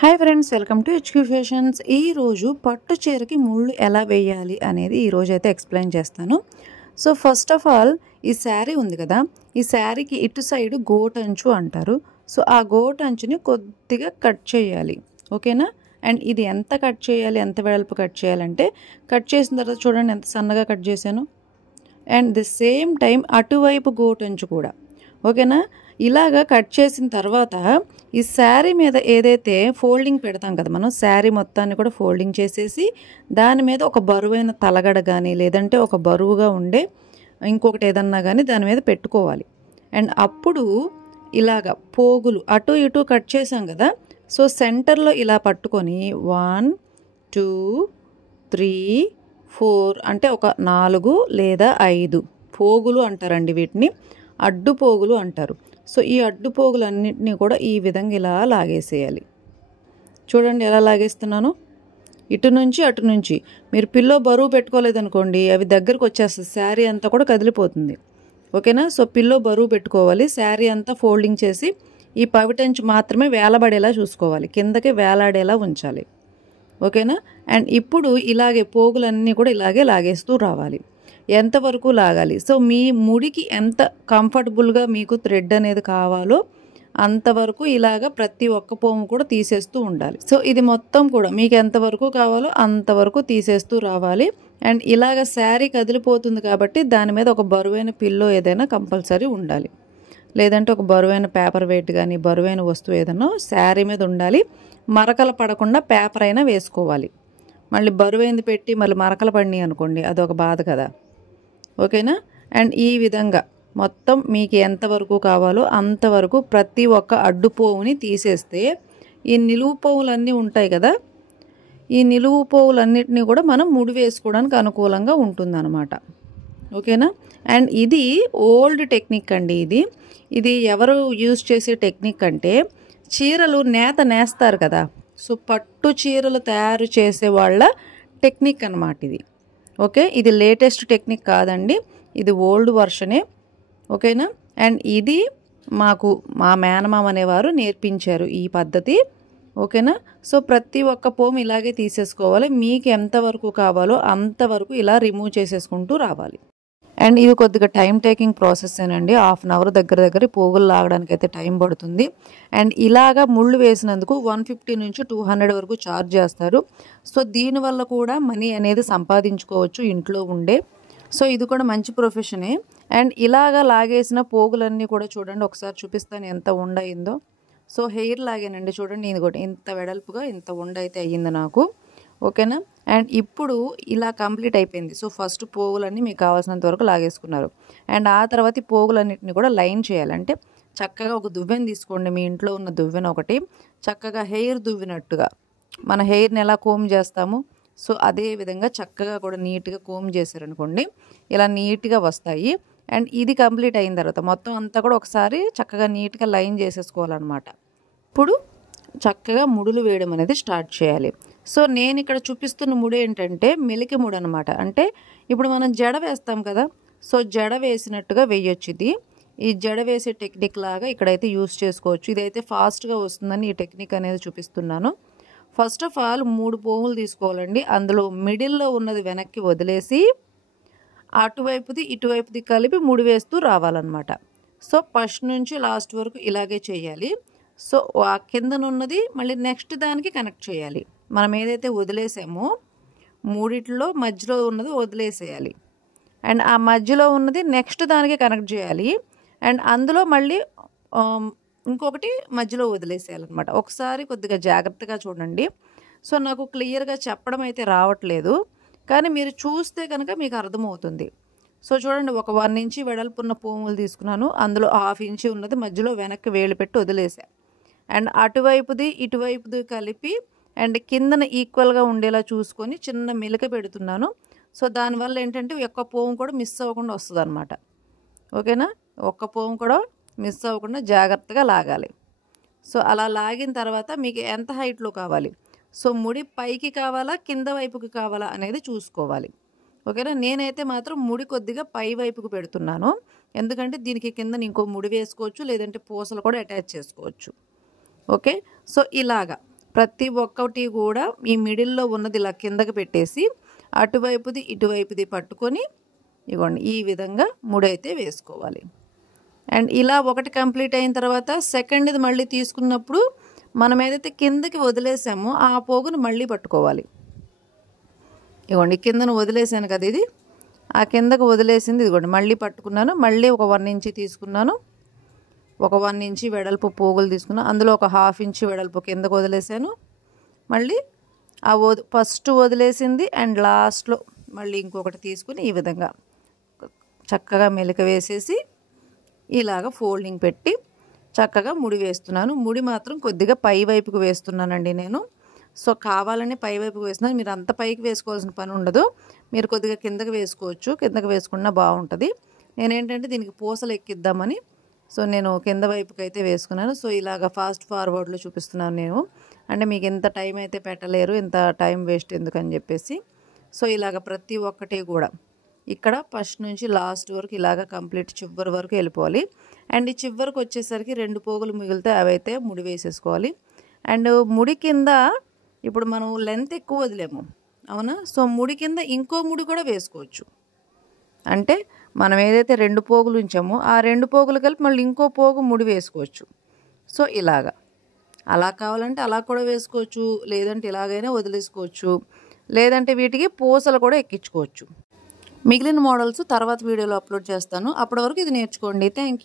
Hi friends, welcome to HQ fashions. ఈరోజు పట్టు చీరకి ముళ్ళు ఎలా వేయాలి అనేది ఈరోజు అయితే ఎక్స్ప్లెయిన్ చేస్తాను. సో ఫస్ట్ ఆఫ్ ఆల్ ఈ శారీ ఉంది కదా, ఈ శారీకి ఇటు సైడ్ గోట్ అంచు అంటారు. సో ఆ గోట్ అంచుని కొద్దిగా కట్ చేయాలి, ఓకేనా. అండ్ ఇది ఎంత కట్ చేయాలి, ఎంత వెడల్పు కట్ చేయాలంటే, కట్ చేసిన తర్వాత చూడండి ఎంత సన్నగా కట్ చేశాను. అండ్ ది సేమ్ టైం అటువైపు గోట్ అంచు కూడా, ఓకేనా. ఇలాగా కట్ చేసిన తర్వాత ఈ శారీ మీద ఏదైతే ఫోల్డింగ్ పెడతాం కదా మనం, శారీ మొత్తాన్ని కూడా ఫోల్డింగ్ చేసేసి దాని మీద ఒక బరువైన తలగడ కానీ లేదంటే ఒక బరువుగా ఉండే ఇంకొకటి ఏదన్నా కానీ దాని మీద పెట్టుకోవాలి. అండ్ అప్పుడు ఇలాగ పోగులు అటు ఇటు కట్ చేసాం కదా, సో సెంటర్లో ఇలా పట్టుకొని 1 2 3 4 అంటే ఒక 4 లేదా 5 పోగులు అంటారండి వీటిని, అడ్డు పోగులు అంటారు. సో ఈ అడ్డు పోగులన్నింటినీ కూడా ఈ విధంగా ఇలా లాగేసేయాలి. చూడండి ఎలా లాగేస్తున్నాను, ఇటు నుంచి అటు నుంచి. మీరు పిల్లో బరువు పెట్టుకోలేదనుకోండి అవి దగ్గరకు వచ్చేస్తుంది, శారీ అంతా కూడా కదిలిపోతుంది, ఓకేనా. సో పిల్లో బరువు పెట్టుకోవాలి, శారీ అంతా ఫోల్డింగ్ చేసి ఈ పవిటంచు మాత్రమే వేలబడేలా చూసుకోవాలి, కిందకి వేలాడేలా ఉంచాలి, ఓకేనా. అండ్ ఇప్పుడు ఇలాగే పోగులన్నీ కూడా ఇలాగే లాగేస్తూ రావాలి. ఎంతవరకు లాగాలి, సో మీ ముడికి ఎంత కంఫర్టబుల్గా మీకు థ్రెడ్ అనేది కావాలో అంతవరకు ఇలాగ ప్రతి ఒక్క పోము కూడా తీసేస్తూ ఉండాలి. సో ఇది మొత్తం కూడా మీకు ఎంతవరకు కావాలో అంతవరకు తీసేస్తూ రావాలి. అండ్ ఇలాగ శారీ కదిలిపోతుంది కాబట్టి దాని మీద ఒక బరువైన పిల్లో ఏదైనా కంపల్సరీ ఉండాలి, లేదంటే ఒక బరువైన పేపర్ వెయిట్ కానీ బరువైన వస్తువు ఏదైనా శారీ మీద ఉండాలి. మరకలు పడకుండా పేపర్ అయినా వేసుకోవాలి. మళ్ళీ బరువైంది పెట్టి మళ్ళీ మరకలు పడినాయి అనుకోండి అదొక బాధ కదా, ఓకేనా. అండ్ ఈ విధంగా మొత్తం మీకు ఎంతవరకు కావాలో అంతవరకు ప్రతి ఒక్క అడ్డు పోవుని తీసేస్తే ఈ నిలువు పోవులన్నీ ఉంటాయి కదా, ఈ నిలువు పోవులన్నిటినీ కూడా మనం ముడి వేసుకోవడానికి అనుకూలంగా ఉంటుందన్నమాట, ఓకేనా. అండ్ ఇది ఓల్డ్ టెక్నిక్ అండి, ఇది ఎవరు యూజ్ చేసే టెక్నిక్ అంటే చీరలు నేస్తారు కదా, సో పట్టు చీరలు తయారు చేసే వాళ్ళ టెక్నిక్ అన్నమాట ఇది, ఓకే. ఇది లేటెస్ట్ టెక్నిక్ కాదండి, ఇది ఓల్డ్ వర్షనే, ఓకేనా. అండ్ ఇది మాకు మా మేనమామ అనేవారు నేర్పించారు ఈ పద్ధతి, ఓకేనా. సో ప్రతి ఒక్క పోము ఇలాగే తీసేసుకోవాలి, మీకు ఎంతవరకు కావాలో అంతవరకు ఇలా రిమూవ్ చేసేసుకుంటూ రావాలి. అండ్ ఇది కొద్దిగా టైం టేకింగ్ ప్రాసెస్సేనండి, 1/2 అవర్ దగ్గర పోగులు లాగడానికి అయితే టైం పడుతుంది. అండ్ ఇలాగా ముళ్ళు వేసినందుకు 150 నుంచి 200 వరకు ఛార్జ్ చేస్తారు. సో దీనివల్ల కూడా మనీ అనేది సంపాదించుకోవచ్చు ఇంట్లో ఉండే. సో ఇది కూడా మంచి ప్రొఫెషనే. అండ్ ఇలాగా లాగేసిన పోగులన్నీ కూడా చూడండి, ఒకసారి చూపిస్తాను ఎంత ఉండ అయిందో. సో హెయిర్ లాగానండి, చూడండి ఇది కూడా ఇంత వెడల్పుగా ఇంత ఉండ అయితే అయ్యింది నాకు, ఓకేనా. అండ్ ఇప్పుడు ఇలా కంప్లీట్ అయిపోయింది. సో ఫస్ట్ పోగులన్నీ మీకు కావాల్సినంత వరకు లాగేసుకున్నారు. అండ్ ఆ తర్వాత ఈ పోగులన్నింటినీ కూడా లైన్ చేయాలంటే చక్కగా ఒక దువ్వెన తీసుకోండి, మీ ఇంట్లో ఉన్న దువ్వెన ఒకటి, చక్కగా హెయిర్ దువ్వినట్టుగా మన హెయిర్ని ఎలా కోమ్ చేస్తాము, సో అదే విధంగా చక్కగా కూడా నీట్గా కోమ్ చేశారనుకోండి ఇలా నీట్గా వస్తాయి. అండ్ ఇది కంప్లీట్ అయిన తర్వాత మొత్తం అంతా కూడా ఒకసారి చక్కగా నీట్గా లైన్ చేసేసుకోవాలన్నమాట. ఇప్పుడు చక్కగా ముడులు వేయడం అనేది స్టార్ట్ చేయాలి. సో నేను ఇక్కడ చూపిస్తున్న ముడి ఏంటంటే మెలికి ముడి అనమాట. అంటే ఇప్పుడు మనం జడ వేస్తాం కదా, సో జడ వేసినట్టుగా వేయొచ్చు. ఈ జడ వేసే టెక్నిక్ లాగా ఇక్కడైతే యూస్ చేసుకోవచ్చు. ఇదైతే ఫాస్ట్గా వస్తుందని ఈ టెక్నిక్ అనేది చూపిస్తున్నాను. ఫస్ట్ ఆఫ్ ఆల్ 3 పోములు తీసుకోవాలండి, అందులో మిడిల్లో ఉన్నది వెనక్కి వదిలేసి అటువైపుది ఇటువైపుది కలిపి ముడి వేస్తూ రావాలన్నమాట. సో ఫస్ట్ నుంచి లాస్ట్ వరకు ఇలాగే చేయాలి. సో ఆ కిందనున్నది మళ్ళీ నెక్స్ట్ దానికి కనెక్ట్ చేయాలి. మనం ఏదైతే వదిలేసామో మూడిట్లో మధ్యలో ఉన్నది వదిలేసేయాలి. అండ్ ఆ మధ్యలో ఉన్నది నెక్స్ట్ దానికి కనెక్ట్ చేయాలి. అండ్ అందులో మళ్ళీ ఇంకొకటి మధ్యలో వదిలేసేయాలన్నమాట. ఒకసారి కొద్దిగా జాగ్రత్తగా చూడండి. సో నాకు క్లియర్గా చెప్పడం అయితే రావట్లేదు, కానీ మీరు చూస్తే కనుక మీకు అర్థమవుతుంది. సో చూడండి, ఒక 1 ఇంచి వెడల్పున్న పోములు తీసుకున్నాను, అందులో 1/2 ఇంచి ఉన్నది మధ్యలో వెనక్కి వేలు పెట్టి వదిలేసా. అండ్ అటువైపుది ఇటువైపుది కలిపి అండ్ కిందన ఈక్వల్గా ఉండేలా చూసుకొని చిన్న మెలిక పెడుతున్నాను. సో దానివల్ల ఏంటంటే ఒక్క పోము కూడా మిస్ అవ్వకుండా వస్తుంది అనమాట, ఓకేనా. ఒక్క పోము కూడా మిస్ అవ్వకుండా జాగ్రత్తగా లాగాలి. సో అలా లాగిన తర్వాత మీకు ఎంత హైట్లో కావాలి, సో ముడి పైకి కావాలా కింద వైపుకి కావాలా అనేది చూసుకోవాలి, ఓకేనా. నేనైతే మాత్రం ముడి కొద్దిగా పై వైపుకు పెడుతున్నాను, ఎందుకంటే దీనికి కింద ఇంకో ముడి వేసుకోవచ్చు, లేదంటే పూసలు కూడా అటాచ్ చేసుకోవచ్చు, ఓకే. సో ఇలాగా ప్రతి ఒక్కటి కూడా ఈ మిడిల్లో ఉన్నది ఇలా కిందకి పెట్టేసి అటువైపుది ఇటువైపుది పట్టుకొని ఇగోండి ఈ విధంగా ముడైతే వేసుకోవాలి. అండ్ ఇలా ఒకటి కంప్లీట్ అయిన తర్వాత సెకండ్ది మళ్ళీ తీసుకున్నప్పుడు మనం ఏదైతే కిందకి వదిలేసామో ఆ పోగును మళ్ళీ పట్టుకోవాలి. ఇగోండి కిందను వదిలేసాను కదా, ఇది ఆ కిందకు వదిలేసింది ఇదిగోండి మళ్ళీ పట్టుకున్నాను. మళ్ళీ ఒక 1 ఇంచ్ తీసుకున్నాను, ఒక 1 ఇంచ్ వెడల్పు పోగులు తీసుకున్నాను. అందులో ఒక 1/2 ఇంచ్ వెడల్పు కిందకు వదిలేసాను. మళ్ళీ ఆ ఫస్ట్ వదిలేసింది అండ్ లాస్ట్లో మళ్ళీ ఇంకొకటి తీసుకుని ఈ విధంగా చక్కగా మెలిక వేసేసి ఇలాగ ఫోల్డింగ్ పెట్టి చక్కగా ముడి వేస్తున్నాను. ముడి మాత్రం కొద్దిగా పై వైపుకు వేస్తున్నానండి నేను. సో కావాలని పై వైపుకు వేస్తున్నాను. మీరు అంత పైకి వేసుకోవాల్సిన పని ఉండదు, మీరు కొద్దిగా కిందకి వేసుకోవచ్చు. కిందకి వేసుకున్నా బాగుంటుంది. నేనేంటంటే దీనికి పూసలు ఎక్కిద్దామని సో నేను కింద వైపుకి అయితే వేసుకున్నాను. సో ఇలాగ ఫాస్ట్ ఫార్వర్డ్లో చూపిస్తున్నాను నేను. అంటే మీకు ఎంత టైం అయితే పెట్టలేరు, ఇంత టైం వేస్ట్ ఎందుకని చెప్పేసి. సో ఇలాగ ప్రతి ఒక్కటి కూడా ఇక్కడ ఫస్ట్ నుంచి లాస్ట్ వరకు ఇలాగ కంప్లీట్ చివరి వరకు వెళ్ళిపోవాలి. అండ్ ఈ చివరికి వచ్చేసరికి 2 పోగులు మిగిలితే అవైతే ముడి వేసేసుకోవాలి. అండ్ ముడి కింద ఇప్పుడు మనం లెంత్ ఎక్కువ వదిలేము అవునా, సో ముడి కింద ఇంకో ముడి కూడా వేసుకోవచ్చు. అంటే మనం ఏదైతే 2 పోగులు ఉంచామో ఆ 2 పోగులు కలిపి మళ్ళీ ఇంకో పోగు ముడి వేసుకోవచ్చు. సో ఇలాగా అలా కావాలంటే అలా కూడా వేసుకోవచ్చు, లేదంటే ఇలాగైనా వదిలేసుకోవచ్చు, లేదంటే వీటికి పూసలు కూడా ఎక్కించుకోవచ్చు. మిగిలిన మోడల్స్ తర్వాత వీడియోలో అప్లోడ్ చేస్తాను. అప్పటి వరకు ఇది నేర్చుకోండి. Thank you.